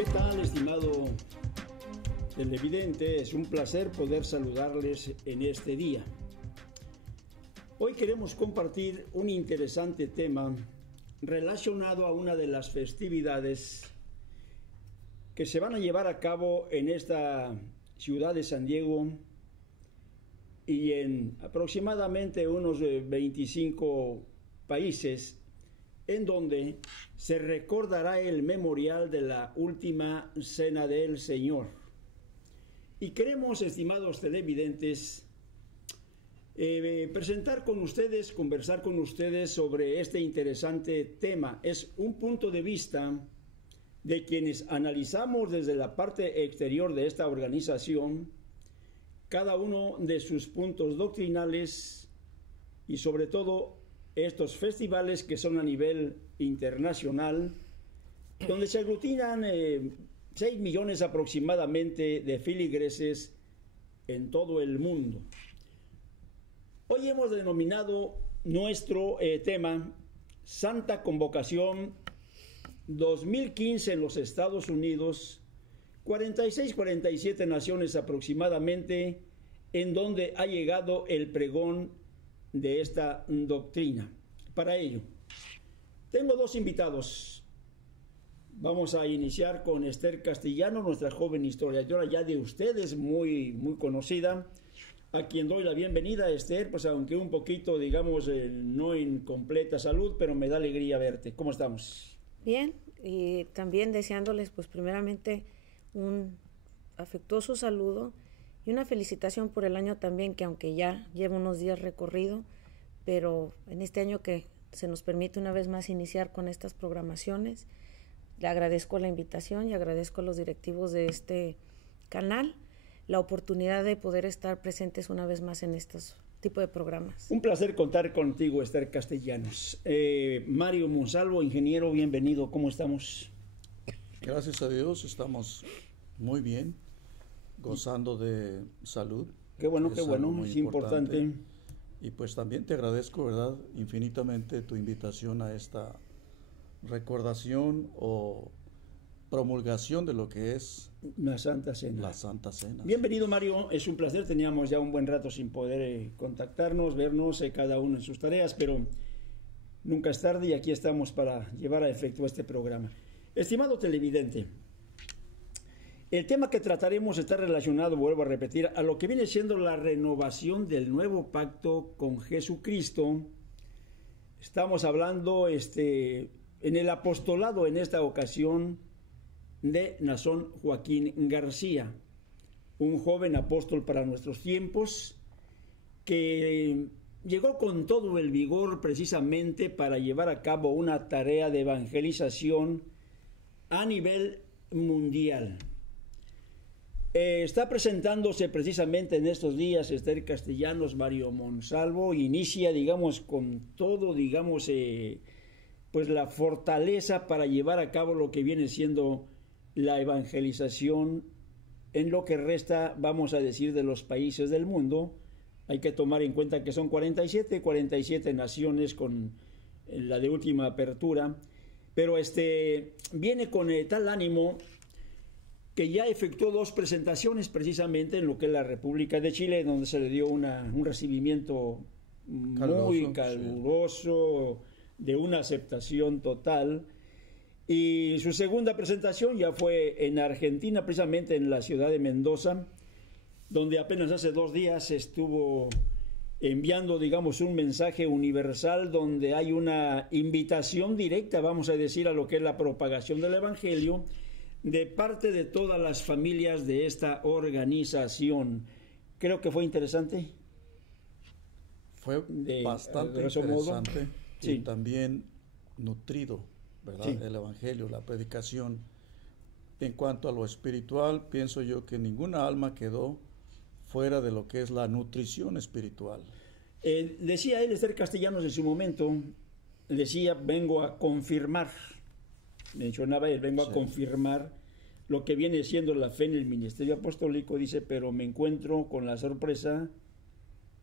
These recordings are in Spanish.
¿Qué tal, estimado televidente? Es un placer poder saludarles en este día. Hoy queremos compartir un interesante tema relacionado a una de las festividades que se van a llevar a cabo en esta ciudad de San Diego y en aproximadamente unos 25 países, en donde se recordará el memorial de la última cena del Señor. Y queremos, estimados televidentes, presentar con ustedes, conversar con ustedes sobre este interesante tema. Es un punto de vista de quienes analizamos desde la parte exterior de esta organización cada uno de sus puntos doctrinales y sobre todo estos festivales que son a nivel internacional, donde se aglutinan 6 millones aproximadamente de feligreses en todo el mundo. Hoy hemos denominado nuestro tema Santa Convocación 2015 en los Estados Unidos, 46-47 naciones aproximadamente, en donde ha llegado el pregón de esta doctrina. Para ello, tengo dos invitados. Vamos a iniciar con Esther Castellano, nuestra joven historiadora ya de ustedes, muy conocida, a quien doy la bienvenida. Esther, pues aunque un poquito, digamos, no en completa salud, pero me da alegría verte. ¿Cómo estamos? Bien, y también deseándoles, pues primeramente, un afectuoso saludo y una felicitación por el año también, que aunque ya lleva unos días recorrido, pero en este año que se nos permite una vez más iniciar con estas programaciones, le agradezco la invitación y agradezco a los directivos de este canal la oportunidad de poder estar presentes una vez más en estos tipos de programas. Un placer contar contigo, Esther Castellanos. Mario Monsalvo, ingeniero, bienvenido. ¿Cómo estamos? Gracias a Dios, estamos muy bien, gozando de salud. Qué bueno, es importante. Y pues también te agradezco, ¿verdad?, infinitamente tu invitación a esta recordación o promulgación de lo que es la Santa Cena. La Santa Cena. Bienvenido, Mario, es un placer. Teníamos ya un buen rato sin poder contactarnos, vernos, cada uno en sus tareas, pero nunca es tarde y aquí estamos para llevar a efecto este programa. Estimado televidente, el tema que trataremos está relacionado, vuelvo a repetir, a lo que viene siendo la renovación del nuevo pacto con Jesucristo. Estamos hablando en el apostolado en esta ocasión de Nazón Joaquín García, un joven apóstol para nuestros tiempos que llegó con todo el vigor precisamente para llevar a cabo una tarea de evangelización a nivel mundial. Está presentándose precisamente en estos días Esther Castellanos, Mario Monsalvo, inicia, digamos, con todo, digamos, pues la fortaleza para llevar a cabo lo que viene siendo la evangelización en lo que resta, vamos a decir, de los países del mundo. Hay que tomar en cuenta que son 47 naciones con la de última apertura, pero viene con tal ánimo que ya efectuó 2 presentaciones precisamente en lo que es la República de Chile, donde se le dio un recibimiento muy caluroso, de una aceptación total. Y su segunda presentación ya fue en Argentina, precisamente en la ciudad de Mendoza, donde apenas hace 2 días estuvo enviando, digamos, un mensaje universal donde hay una invitación directa, vamos a decir, a lo que es la propagación del Evangelio de parte de todas las familias de esta organización. Creo que fue interesante. Fue bastante interesante y sí, también nutrido, ¿verdad? Sí. El Evangelio, la predicación. En cuanto a lo espiritual, pienso yo que ninguna alma quedó fuera de lo que es la nutrición espiritual. Decía él, Esther Castellanos, en su momento, decía, vengo a confirmar, mencionaba él, vengo a confirmar lo que viene siendo la fe en el ministerio apostólico, dice, pero me encuentro con la sorpresa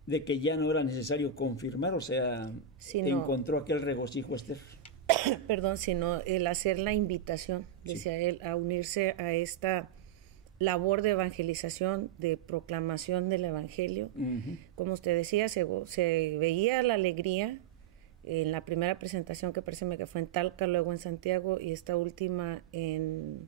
de que ya no era necesario confirmar, o sea, encontró aquel regocijo, Esther. perdón, sino el hacer la invitación, decía él, a unirse a esta labor de evangelización, de proclamación del evangelio. Como usted decía, se veía la alegría en la primera presentación, que parece que fue en Talca, luego en Santiago, y esta última en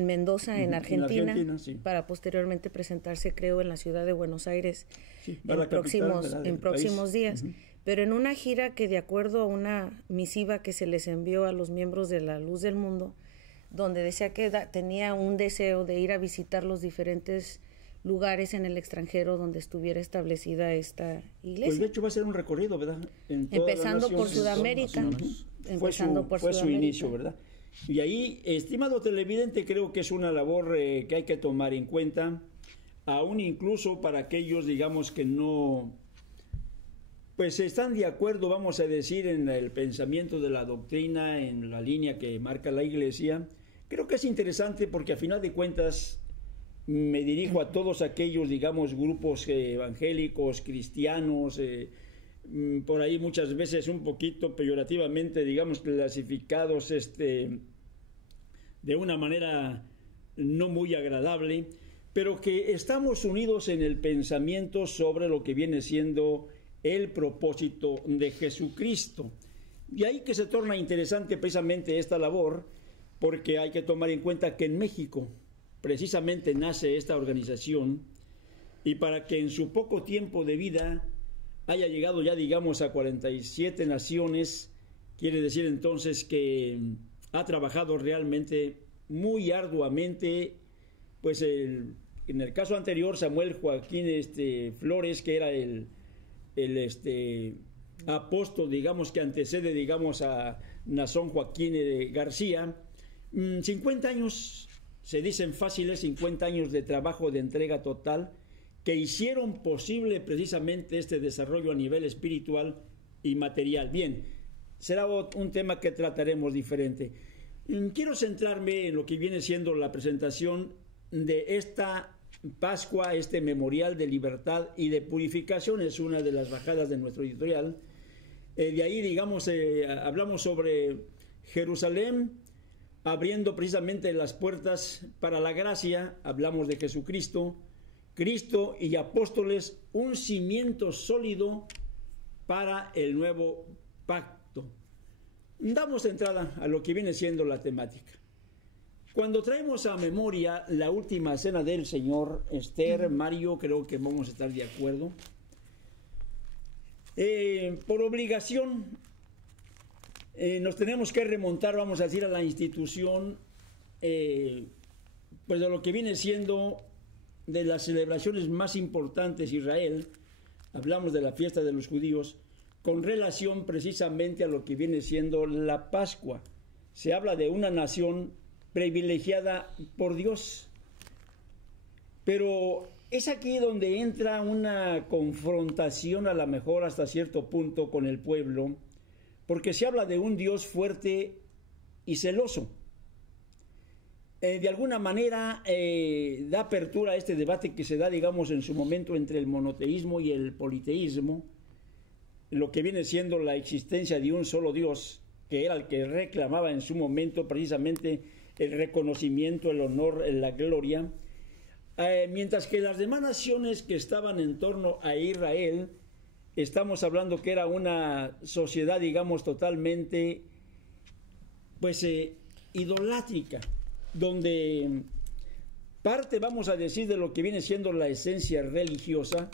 Mendoza, en Argentina, sí, para posteriormente presentarse, creo, en la ciudad de Buenos Aires en próximos días. Pero en una gira que, de acuerdo a una misiva que se les envió a los miembros de la Luz del Mundo, donde decía que tenía un deseo de ir a visitar los diferentes lugares en el extranjero donde estuviera establecida esta iglesia. Pues de hecho va a ser un recorrido, ¿verdad? Empezando por Sudamérica. Fue su inicio, ¿verdad? Y ahí, estimado televidente, creo que es una labor que hay que tomar en cuenta, aún incluso para aquellos, digamos, que no, pues están de acuerdo, vamos a decir, en el pensamiento de la doctrina, en la línea que marca la Iglesia. Creo que es interesante porque a final de cuentas me dirijo a todos aquellos, digamos, grupos evangélicos, cristianos, por ahí muchas veces un poquito peyorativamente, digamos, clasificados de una manera no muy agradable, pero que estamos unidos en el pensamiento sobre lo que viene siendo el propósito de Jesucristo. Y ahí que se torna interesante precisamente esta labor, porque hay que tomar en cuenta que en México precisamente nace esta organización, y para que en su poco tiempo de vida haya llegado ya, digamos, a 47 naciones, quiere decir entonces que ha trabajado realmente muy arduamente, pues en el caso anterior, Samuel Joaquín Flores, que era el apóstol, digamos, que antecede, digamos, a Nazón Joaquín García, 50 años, se dicen fáciles, 50 años de trabajo, de entrega total, que hicieron posible precisamente este desarrollo a nivel espiritual y material. Bien, será un tema que trataremos diferente. Quiero centrarme en lo que viene siendo la presentación de esta Pascua, este memorial de libertad y de purificación. Es una de las bajadas de nuestro editorial. De ahí, digamos, hablamos sobre Jerusalén, abriendo precisamente las puertas para la gracia. Hablamos de Jesucristo, Cristo y apóstoles, un cimiento sólido para el nuevo pacto. Damos entrada a lo que viene siendo la temática. Cuando traemos a memoria la última cena del Señor, Esther, Mario, creo que vamos a estar de acuerdo. Por obligación, nos tenemos que remontar, vamos a decir, a la institución, pues de lo que viene siendo de las celebraciones más importantes de Israel. Hablamos de la fiesta de los judíos, con relación precisamente a lo que viene siendo la Pascua. Se habla de una nación privilegiada por Dios, pero es aquí donde entra una confrontación, a lo mejor hasta cierto punto, con el pueblo, porque se habla de un Dios fuerte y celoso. De alguna manera da apertura a este debate que se da, digamos, en su momento entre el monoteísmo y el politeísmo, lo que viene siendo la existencia de un solo Dios, que era el que reclamaba en su momento precisamente el reconocimiento, el honor, la gloria, mientras que las demás naciones que estaban en torno a Israel, estamos hablando que era una sociedad, digamos, totalmente, pues, idolátrica, donde parte, vamos a decir, de lo que viene siendo la esencia religiosa,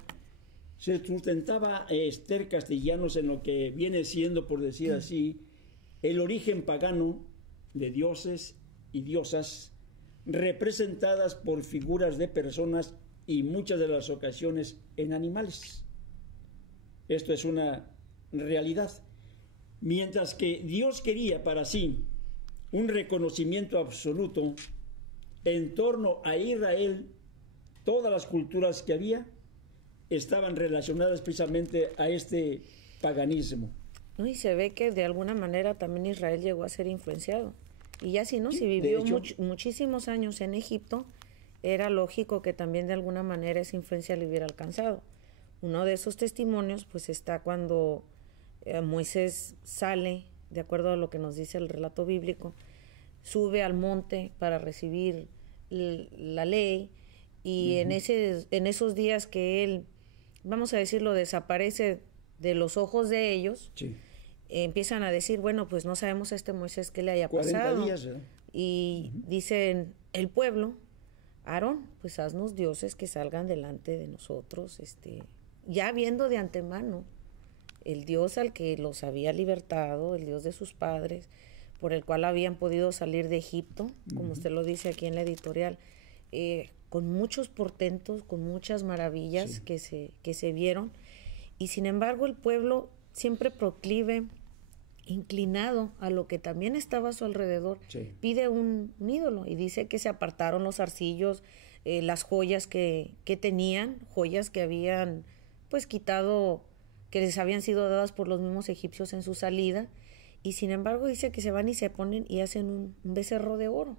se sustentaba Esther Castellanos en lo que viene siendo, por decir así, el origen pagano de dioses y diosas representadas por figuras de personas y muchas de las ocasiones en animales. Esto es una realidad. Mientras que Dios quería para sí un reconocimiento absoluto en torno a Israel, todas las culturas que había estaban relacionadas precisamente a este paganismo. Y se ve que de alguna manera también Israel llegó a ser influenciado. Y ya si vivió muchísimos años en Egipto, era lógico que también de alguna manera esa influencia le hubiera alcanzado. Uno de esos testimonios pues está cuando Moisés sale de acuerdo a lo que nos dice el relato bíblico, sube al monte para recibir la ley, y en esos días que él, vamos a decirlo, desaparece de los ojos de ellos, empiezan a decir, bueno, pues no sabemos a este Moisés qué le haya pasado. 40 días, y dicen el pueblo, Aarón, pues haznos dioses que salgan delante de nosotros, ya viendo de antemano el Dios al que los había libertado, el Dios de sus padres, por el cual habían podido salir de Egipto, como usted lo dice aquí en la editorial, con muchos portentos, con muchas maravillas que se vieron, y sin embargo el pueblo siempre proclive, inclinado a lo que también estaba a su alrededor, pide un ídolo, y dice que se apartaron los arcillos, las joyas que tenían, joyas que habían pues quitado, que les habían sido dadas por los mismos egipcios en su salida, y sin embargo dice que se van y se ponen y hacen un becerro de oro.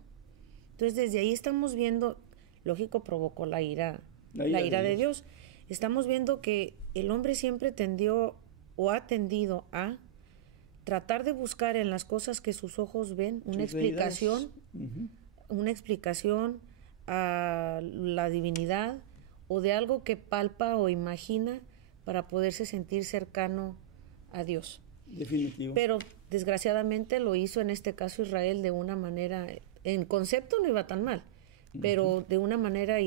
Entonces desde ahí estamos viendo, lógico, provocó la ira de Dios. Estamos viendo que el hombre siempre tendió o ha tendido a tratar de buscar en las cosas que sus ojos ven una explicación, una explicación a la divinidad, o de algo que palpa o imagina para poderse sentir cercano a Dios. Definitivo. Pero desgraciadamente lo hizo en este caso Israel de una manera, en concepto no iba tan mal, pero de una manera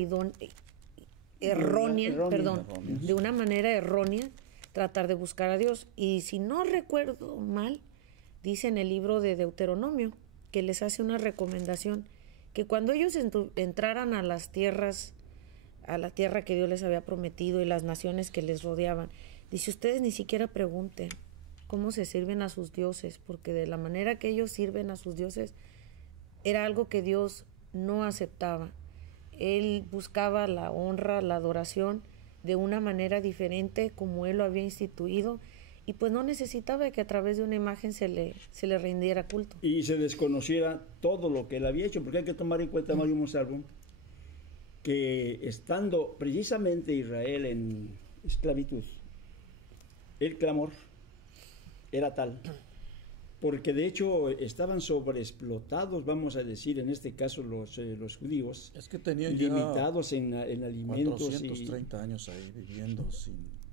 errónea, de una manera errónea, tratar de buscar a Dios. Y si no recuerdo mal, dice en el libro de Deuteronomio que les hace una recomendación, que cuando ellos entraran a las tierras, a la tierra que Dios les había prometido y las naciones que les rodeaban, dice, ustedes ni siquiera pregunten cómo se sirven a sus dioses, porque de la manera que ellos sirven a sus dioses era algo que Dios no aceptaba. Él buscaba la honra, la adoración de una manera diferente como Él lo había instituido, y pues no necesitaba que a través de una imagen se le rindiera culto. Y se desconociera todo lo que Él había hecho, porque hay que tomar en cuenta, Mario Monsalvo, que estando precisamente Israel en esclavitud, el clamor era tal, porque de hecho estaban sobreexplotados, vamos a decir, en este caso los judíos, es que tenían limitados en alimentos, 430 años ahí viviendo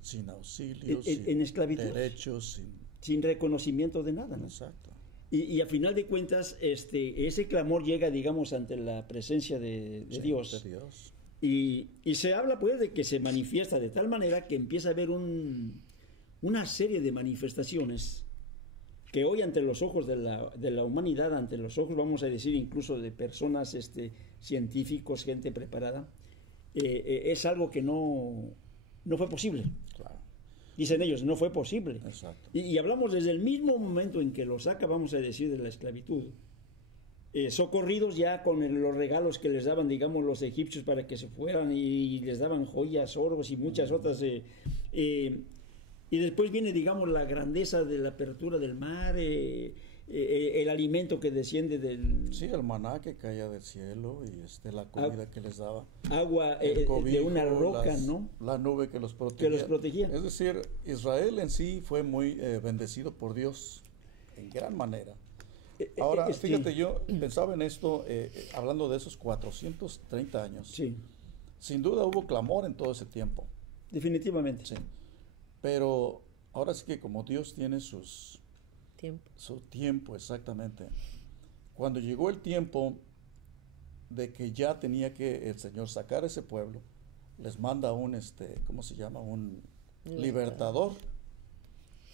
sin auxilio, en esclavitud, derechos, sin reconocimiento de nada, ¿no? Exacto. Y a final de cuentas, ese clamor llega, digamos, ante la presencia de Dios. Y se habla, pues, de que se manifiesta de tal manera que empieza a haber una serie de manifestaciones que hoy ante los ojos de la humanidad, ante los ojos, vamos a decir, incluso de personas, científicos, gente preparada, es algo que no fue posible. Claro. Dicen ellos, no fue posible. Exacto. Y hablamos desde el mismo momento en que los saca, vamos a decir, de la esclavitud, socorridos ya con los regalos que les daban, digamos, los egipcios para que se fueran, y les daban joyas, oros y muchas otras. Y después viene, digamos, la grandeza de la apertura del mar, el alimento que desciende del... Sí, el maná que caía del cielo, y la comida que les daba. Agua cobijo, de una roca, ¿no? La nube que los protegía. Es decir, Israel en sí fue muy bendecido por Dios en gran manera. Ahora, fíjate, yo pensaba en esto, hablando de esos 430 años. Sí. Sin duda hubo clamor en todo ese tiempo. Definitivamente. Sí. Pero ahora sí que como Dios tiene su tiempo, exactamente. Cuando llegó el tiempo de que ya tenía que el Señor sacar a ese pueblo, les manda un, ¿cómo se llama? Un libertador,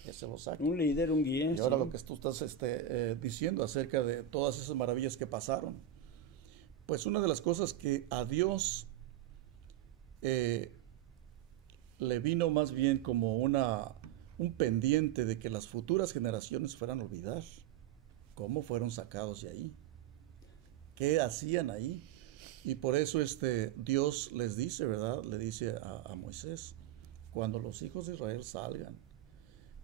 que se lo saca. Un líder, un guía. Y ahora lo que tú estás diciendo acerca de todas esas maravillas que pasaron, pues una de las cosas que a Dios le vino más bien como un pendiente de que las futuras generaciones fueran a olvidar cómo fueron sacados de ahí, qué hacían ahí. Y por eso Dios les dice, ¿verdad? Le dice a Moisés, cuando los hijos de Israel salgan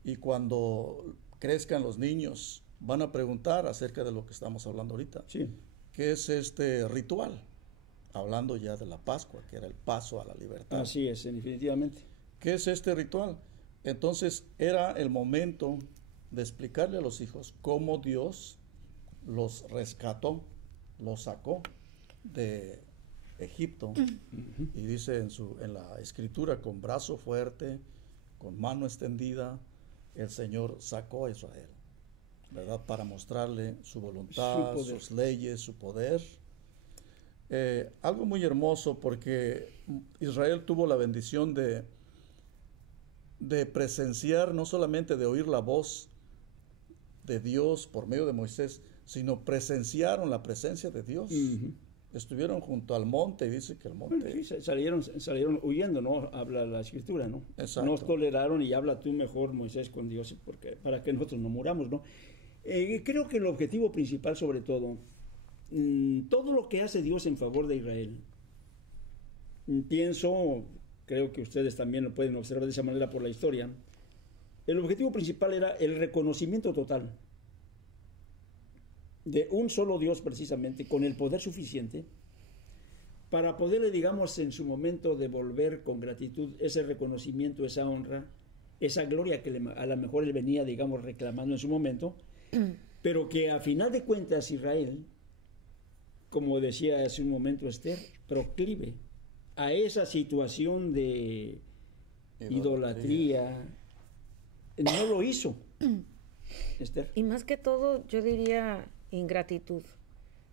y cuando crezcan los niños, van a preguntar acerca de lo que estamos hablando ahorita. Sí. ¿Qué es este ritual? Hablando ya de la Pascua, que era el paso a la libertad. Así es, definitivamente. ¿Qué es este ritual? Entonces era el momento de explicarle a los hijos cómo Dios los rescató, los sacó de Egipto. Y dice en la escritura, con brazo fuerte, con mano extendida, el Señor sacó a Israel, ¿verdad? Para mostrarle su voluntad, sus leyes, su poder. Algo muy hermoso, porque Israel tuvo la bendición de presenciar, no solamente de oír la voz de Dios por medio de Moisés, sino presenciaron la presencia de Dios. Estuvieron junto al monte, y dice que el monte... Bueno, sí, salieron huyendo, ¿no? Habla la escritura, ¿no? Exacto. Nos toleraron, y habla tú mejor, Moisés, con Dios, porque, para que nosotros no muramos, ¿no? Creo que el objetivo principal, sobre todo, todo lo que hace Dios en favor de Israel, creo que ustedes también lo pueden observar de esa manera por la historia, el objetivo principal era el reconocimiento total de un solo Dios, precisamente, con el poder suficiente para poderle, digamos, en su momento devolver con gratitud ese reconocimiento, esa honra, esa gloria que a lo mejor él venía, digamos, reclamando en su momento, pero que a final de cuentas Israel, como decía hace un momento Esther, proclive a esa situación de idolatría, no lo hizo. Esther. Y más que todo, yo diría ingratitud,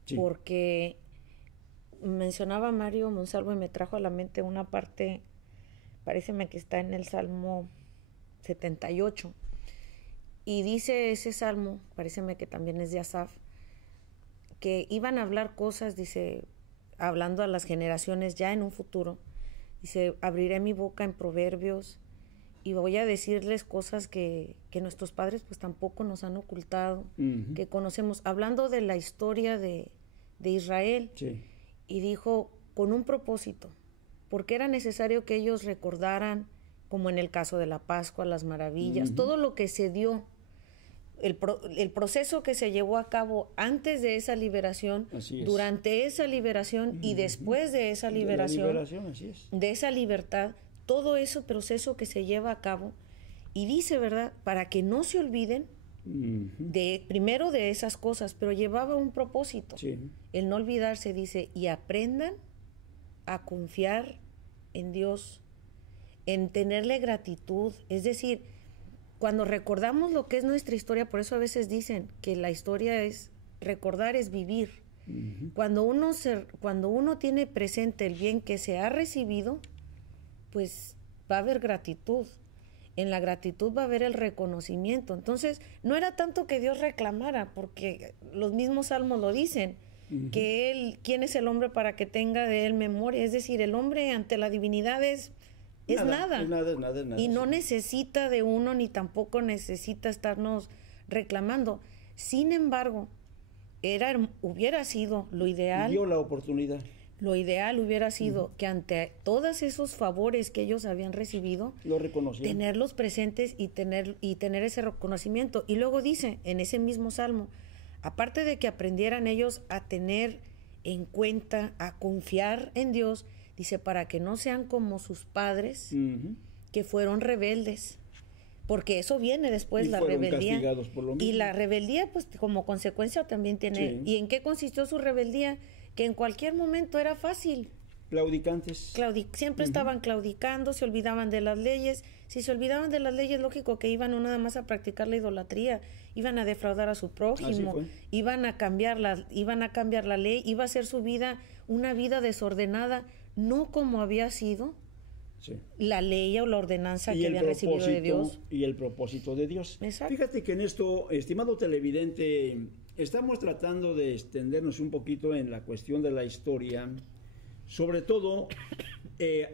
sí. Porque mencionaba Mario Monsalvo y me trajo a la mente una parte, paréceme que está en el Salmo 78, y dice ese salmo, paréceme que también es de Asaf, que iban a hablar cosas, dice, hablando a las generaciones ya en un futuro, dice, abriré mi boca en proverbios y voy a decirles cosas que nuestros padres pues tampoco nos han ocultado, que conocemos, hablando de la historia de Israel. Sí. Y dijo, con un propósito, porque era necesario que ellos recordaran, como en el caso de la Pascua, las maravillas, todo lo que se dio, el proceso que se llevó a cabo antes de esa liberación, durante esa liberación y después de esa liberación, así es. De esa libertad, todo ese proceso que se lleva a cabo, y dice, ¿verdad?, para que no se olviden primero de esas cosas, pero llevaba un propósito, el no olvidarse, dice, y aprendan a confiar en Dios, en tenerle gratitud, es decir, cuando recordamos lo que es nuestra historia, por eso a veces dicen que la historia es, recordar es vivir. Cuando uno tiene presente el bien que se ha recibido, pues va a haber gratitud. En la gratitud va a haber el reconocimiento. Entonces, no era tanto que Dios reclamara, porque los mismos salmos lo dicen, que ¿quién es el hombre para que tenga de él memoria? Es decir, el hombre ante la divinidad es nada. Y no necesita de uno, ni tampoco necesita estarnos reclamando. Sin embargo, hubiera sido lo ideal. Dio la oportunidad. Lo ideal hubiera sido que ante todos esos favores que ellos habían recibido, lo reconocían, tenerlos presentes y tener ese reconocimiento. Y luego dice en ese mismo salmo, aparte de que aprendieran ellos a tener en cuenta, a confiar en Dios, dice, para que no sean como sus padres, que fueron rebeldes. Porque eso viene después, la rebeldía. Por lo mismo. Y la rebeldía, pues como consecuencia también tiene... ¿Y en qué consistió su rebeldía? Que en cualquier momento era fácil. Claudicantes. Siempre estaban claudicando, se olvidaban de las leyes. Si se olvidaban de las leyes, lógico que iban no nada más a practicar la idolatría, iban a defraudar a su prójimo, iban a cambiar la ley, iba a ser su vida una vida desordenada, no como había sido la ley o la ordenanza que habían recibido de Dios. Y el propósito de Dios. Exacto. Fíjate que en esto, estimado televidente, estamos tratando de extendernos un poquito en la cuestión de la historia, sobre todo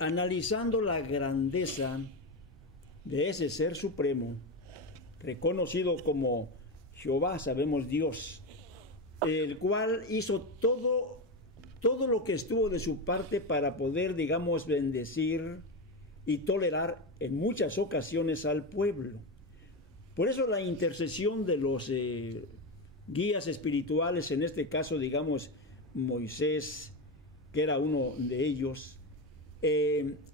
analizando la grandeza de ese ser supremo, reconocido como Jehová, sabemos Dios, el cual hizo todo lo que estuvo de su parte para poder, digamos, bendecir y tolerar en muchas ocasiones al pueblo. Por eso la intercesión de los guías espirituales, en este caso, digamos, Moisés, que era uno de ellos,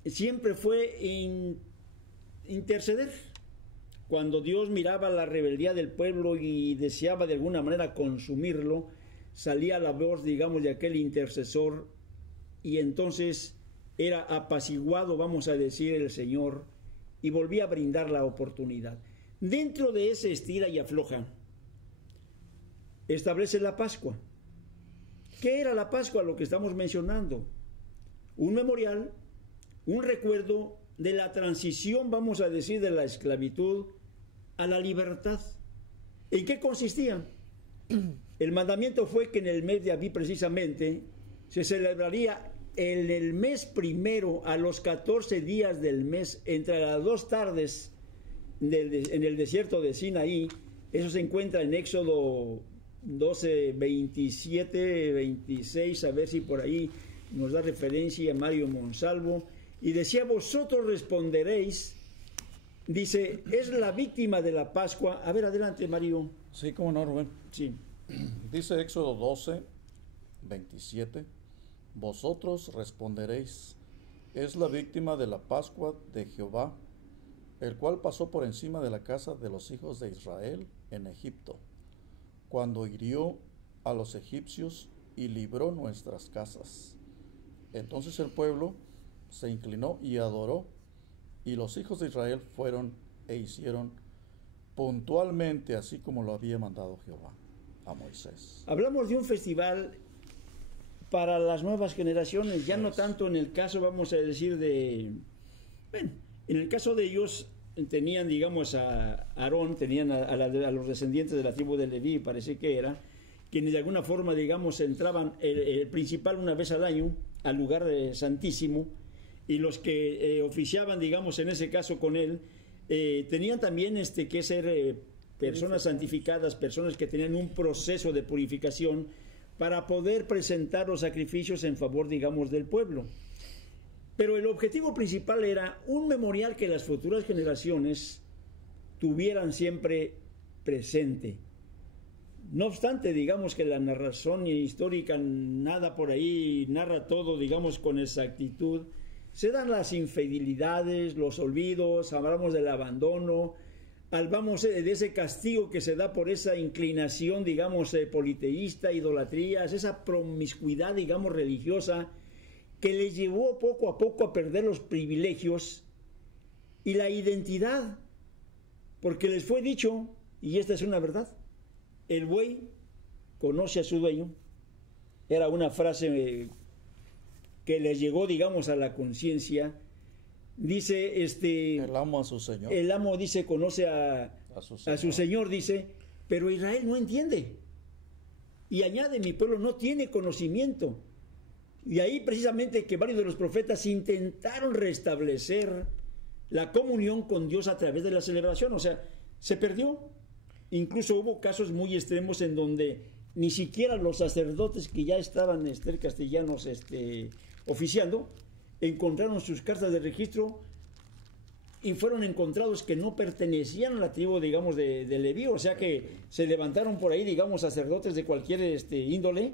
siempre fue interceder cuando Dios miraba la rebeldía del pueblo y deseaba de alguna manera consumirlo, salía la voz, digamos, de aquel intercesor, y entonces era apaciguado, vamos a decir, el Señor, y volvía a brindar la oportunidad. Dentro de ese estira y afloja, establece la Pascua. ¿Qué era la Pascua? Lo que estamos mencionando. Un memorial, un recuerdo de la transición, vamos a decir, de la esclavitud a la libertad. ¿En qué consistía? El mandamiento fue que en el mes de Abí precisamente se celebraría en el mes primero, a los 14 días del mes, entre las 2 tardes en el desierto de Sinaí. Eso se encuentra en Éxodo 12, 27, 26, a ver si por ahí nos da referencia Mario Monsalvo. Y decía, vosotros responderéis, dice, es la víctima de la Pascua. A ver, adelante, Mario. Sí, cómo no, Rubén. Sí. Dice Éxodo 12, 27, vosotros responderéis, es la víctima de la Pascua de Jehová, el cual pasó por encima de la casa de los hijos de Israel en Egipto, cuando hirió a los egipcios y libró nuestras casas. Entonces el pueblo se inclinó y adoró, y los hijos de Israel fueron e hicieron puntualmente así como lo había mandado Jehová a Moisés. Hablamos de un festival para las nuevas generaciones, ya no tanto en el caso, vamos a decir, bueno, en el caso de ellos tenían, digamos, a Aarón, tenían a los descendientes de la tribu de Leví, parece que era, quienes de alguna forma, digamos, entraban el principal una vez al año al lugar santísimo, y los que oficiaban, digamos, en ese caso con él, tenían también que ser personas santificadas, personas que tenían un proceso de purificación para poder presentar los sacrificios en favor, digamos, del pueblo. Pero el objetivo principal era un memorial que las futuras generaciones tuvieran siempre presente. No obstante, digamos que la narración histórica nada por ahí narra todo, digamos, con exactitud. Se dan las infidelidades, los olvidos, hablamos del abandono, hablamos de ese castigo que se da por esa inclinación, digamos, politeísta, idolatrías, esa promiscuidad, digamos, religiosa, que les llevó poco a poco a perder los privilegios y la identidad, porque les fue dicho, y esta es una verdad, el buey conoce a su dueño. Era una frase que les llegó, digamos, a la conciencia. Dice, el amo a su señor. El amo, dice, conoce a su señor, dice, pero Israel no entiende. Y añade, mi pueblo no tiene conocimiento. Y ahí precisamente que varios de los profetas intentaron restablecer la comunión con Dios a través de la celebración. O sea, se perdió. Incluso hubo casos muy extremos en donde ni siquiera los sacerdotes que ya estaban castellanos oficiando, encontraron sus cartas de registro y fueron encontrados que no pertenecían a la tribu, digamos, de Leví. O sea que se levantaron por ahí, digamos, sacerdotes de cualquier índole,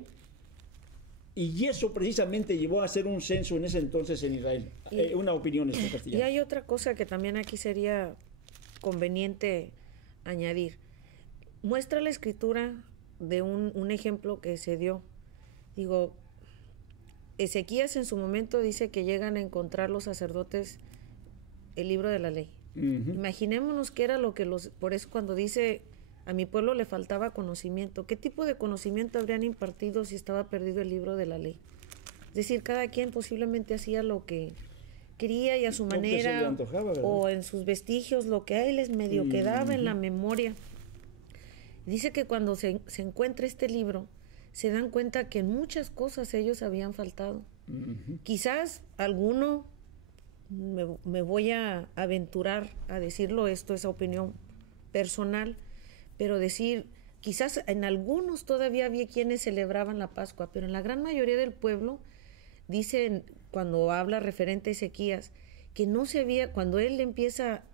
y eso precisamente llevó a hacer un censo en ese entonces en Israel. Una opinión castellana. Y hay otra cosa que también aquí sería conveniente añadir. Muestra la escritura de un ejemplo que se dio. Digo, Ezequías en su momento dice que llegan a encontrar los sacerdotes el libro de la ley. Uh-huh. Imaginémonos que era lo que por eso cuando dice, a mi pueblo le faltaba conocimiento, ¿qué tipo de conocimiento habrían impartido si estaba perdido el libro de la ley? Es decir, cada quien posiblemente hacía lo que quería y a su manera, antojaba, o en sus vestigios, lo que a él les medio quedaba en la memoria. Dice que cuando se encuentra este libro, se dan cuenta que en muchas cosas ellos habían faltado. Uh-huh. Quizás alguno, me voy a aventurar a decirlo, esto es opinión personal, pero decir, quizás en algunos todavía había quienes celebraban la Pascua, pero en la gran mayoría del pueblo, dicen, cuando habla referente a Ezequías, que no se había, cuando él empieza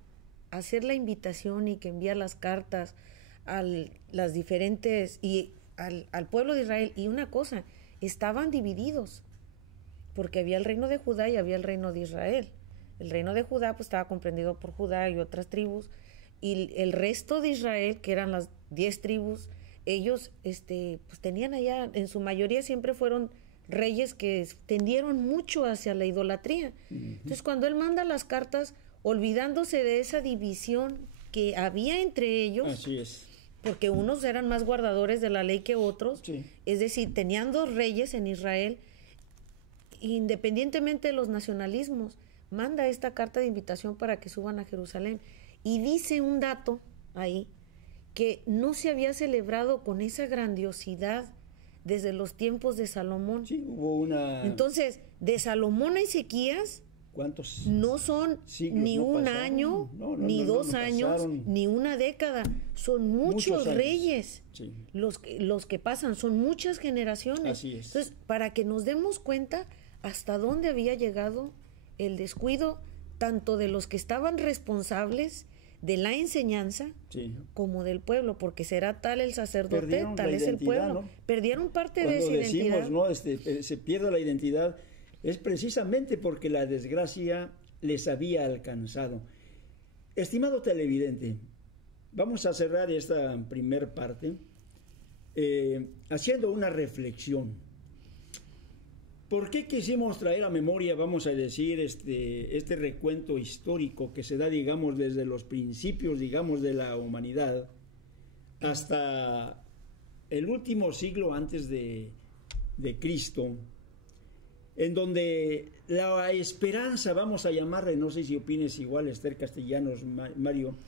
a hacer la invitación y que envía las cartas a las diferentes, y al pueblo de Israel, y una cosa, estaban divididos, porque había el reino de Judá y había el reino de Israel. El reino de Judá pues estaba comprendido por Judá y otras tribus, y el resto de Israel, que eran las 10 tribus, ellos pues tenían allá, en su mayoría siempre fueron reyes que tendieron mucho hacia la idolatría. Entonces cuando él manda las cartas, olvidándose de esa división que había entre ellos, así es, porque unos eran más guardadores de la ley que otros, sí. Es decir, tenían 2 reyes en Israel, independientemente de los nacionalismos, manda esta carta de invitación para que suban a Jerusalén. Y dice un dato ahí, que no se había celebrado con esa grandiosidad desde los tiempos de Salomón. Sí, hubo una... Entonces, de Salomón a Ezequías, ¿cuántos no son siglos ni no un pasaron? año, No, ni 2 años, pasaron. ni una década. Son muchos años. reyes Sí. los que pasan, son muchas generaciones. Así es. Entonces, para que nos demos cuenta hasta dónde había llegado el descuido, tanto de los que estaban responsables de la enseñanza, Sí. como del pueblo, porque será tal el sacerdote, Perdieron tal la es el identidad, pueblo. ¿no? Perdieron parte Cuando de esa decimos, identidad. ¿no? Se pierde la identidad, es precisamente porque la desgracia les había alcanzado. Estimado televidente, vamos a cerrar esta primer parte haciendo una reflexión. ¿Por qué quisimos traer a memoria, vamos a decir, este recuento histórico que se da, digamos, desde los principios, digamos, de la humanidad hasta el último siglo antes de Cristo, en donde la esperanza, vamos a llamarle, no sé si opines igual, Esther Castellanos, Mario,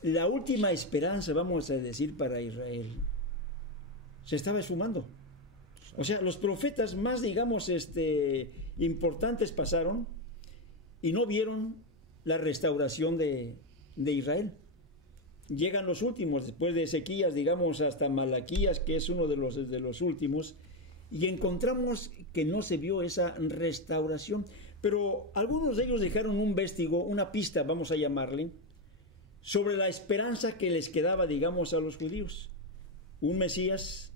la última esperanza, vamos a decir, para Israel, se estaba esfumando. O sea, los profetas más, digamos, importantes pasaron y no vieron la restauración de Israel. Llegan los últimos, después de Ezequías, digamos, hasta Malaquías, que es uno de los últimos, y encontramos que no se vio esa restauración. Pero algunos de ellos dejaron un vestigo, una pista, vamos a llamarle, sobre la esperanza que les quedaba, digamos, a los judíos. Un Mesías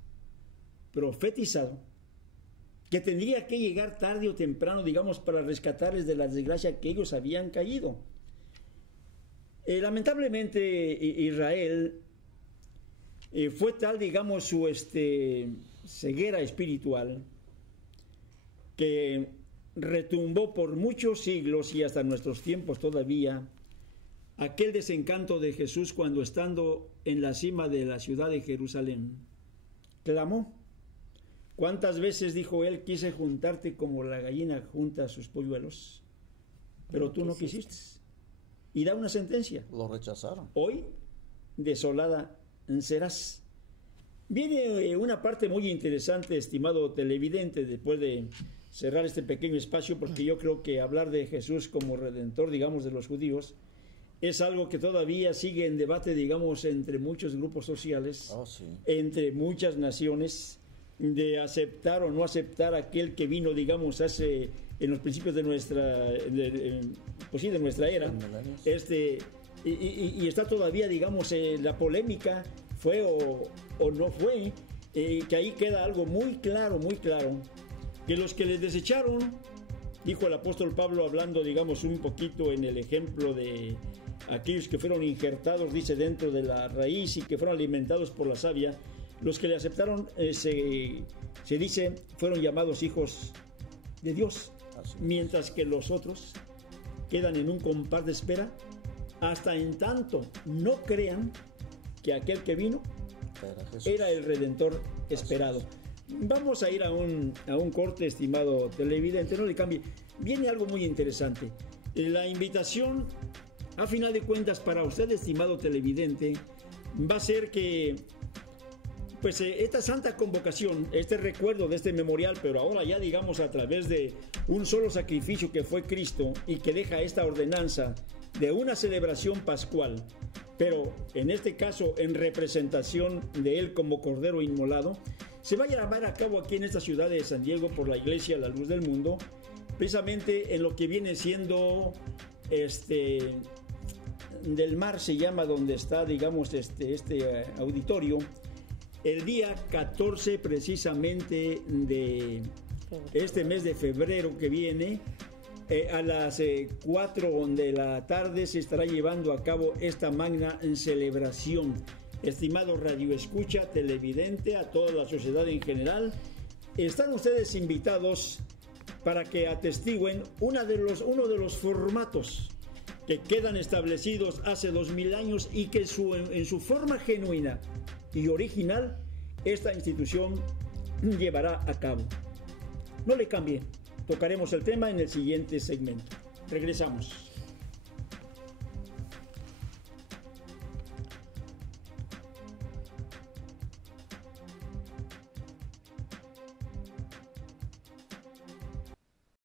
profetizado, que tendría que llegar tarde o temprano, digamos, para rescatarles de la desgracia que ellos habían caído. Lamentablemente, Israel fue tal, digamos, su ceguera espiritual, que retumbó por muchos siglos y hasta nuestros tiempos todavía aquel desencanto de Jesús cuando, estando en la cima de la ciudad de Jerusalén, clamó. ¿Cuántas veces, dijo él, quise juntarte como la gallina junta sus polluelos? Pero tú no quisiste. Y da una sentencia. Lo rechazaron. Hoy, desolada serás. Viene una parte muy interesante, estimado televidente, después de cerrar este pequeño espacio, porque yo creo que hablar de Jesús como redentor, digamos, de los judíos, es algo que todavía sigue en debate, digamos, entre muchos grupos sociales, sí. Entre muchas naciones, de aceptar o no aceptar aquel que vino, digamos, en los principios de nuestra era. Y está todavía, digamos, la polémica, fue o no fue, que ahí queda algo muy claro, que los que les desecharon, dijo el apóstol Pablo, hablando, digamos, un poquito en el ejemplo de aquellos que fueron injertados, dice, dentro de la raíz y que fueron alimentados por la savia. Los que le aceptaron, se dice, fueron llamados hijos de Dios, mientras que los otros quedan en un compás de espera hasta en tanto no crean que aquel que vino era el Redentor esperado. Vamos a ir a un corte, estimado televidente, no le cambie. Viene algo muy interesante. La invitación, a final de cuentas, para usted, estimado televidente, va a ser que pues esta santa convocación, este recuerdo de este memorial, pero ahora ya, digamos, a través de un solo sacrificio que fue Cristo y que deja esta ordenanza de una celebración pascual, pero en este caso en representación de Él como Cordero Inmolado, se va a llevar a cabo aquí en esta ciudad de San Diego por la Iglesia La Luz del Mundo, precisamente en lo que viene siendo del Mar, se llama, donde está, digamos, este auditorio, el día 14 precisamente de este mes de febrero que viene, a las 4 de la tarde se estará llevando a cabo esta magna celebración. Estimado radioescucha, televidente, a toda la sociedad en general, están ustedes invitados para que atestiguen uno de los formatos que quedan establecidos hace 2000 años y que en su forma genuina y original esta institución llevará a cabo. No le cambie, tocaremos el tema en el siguiente segmento. Regresamos.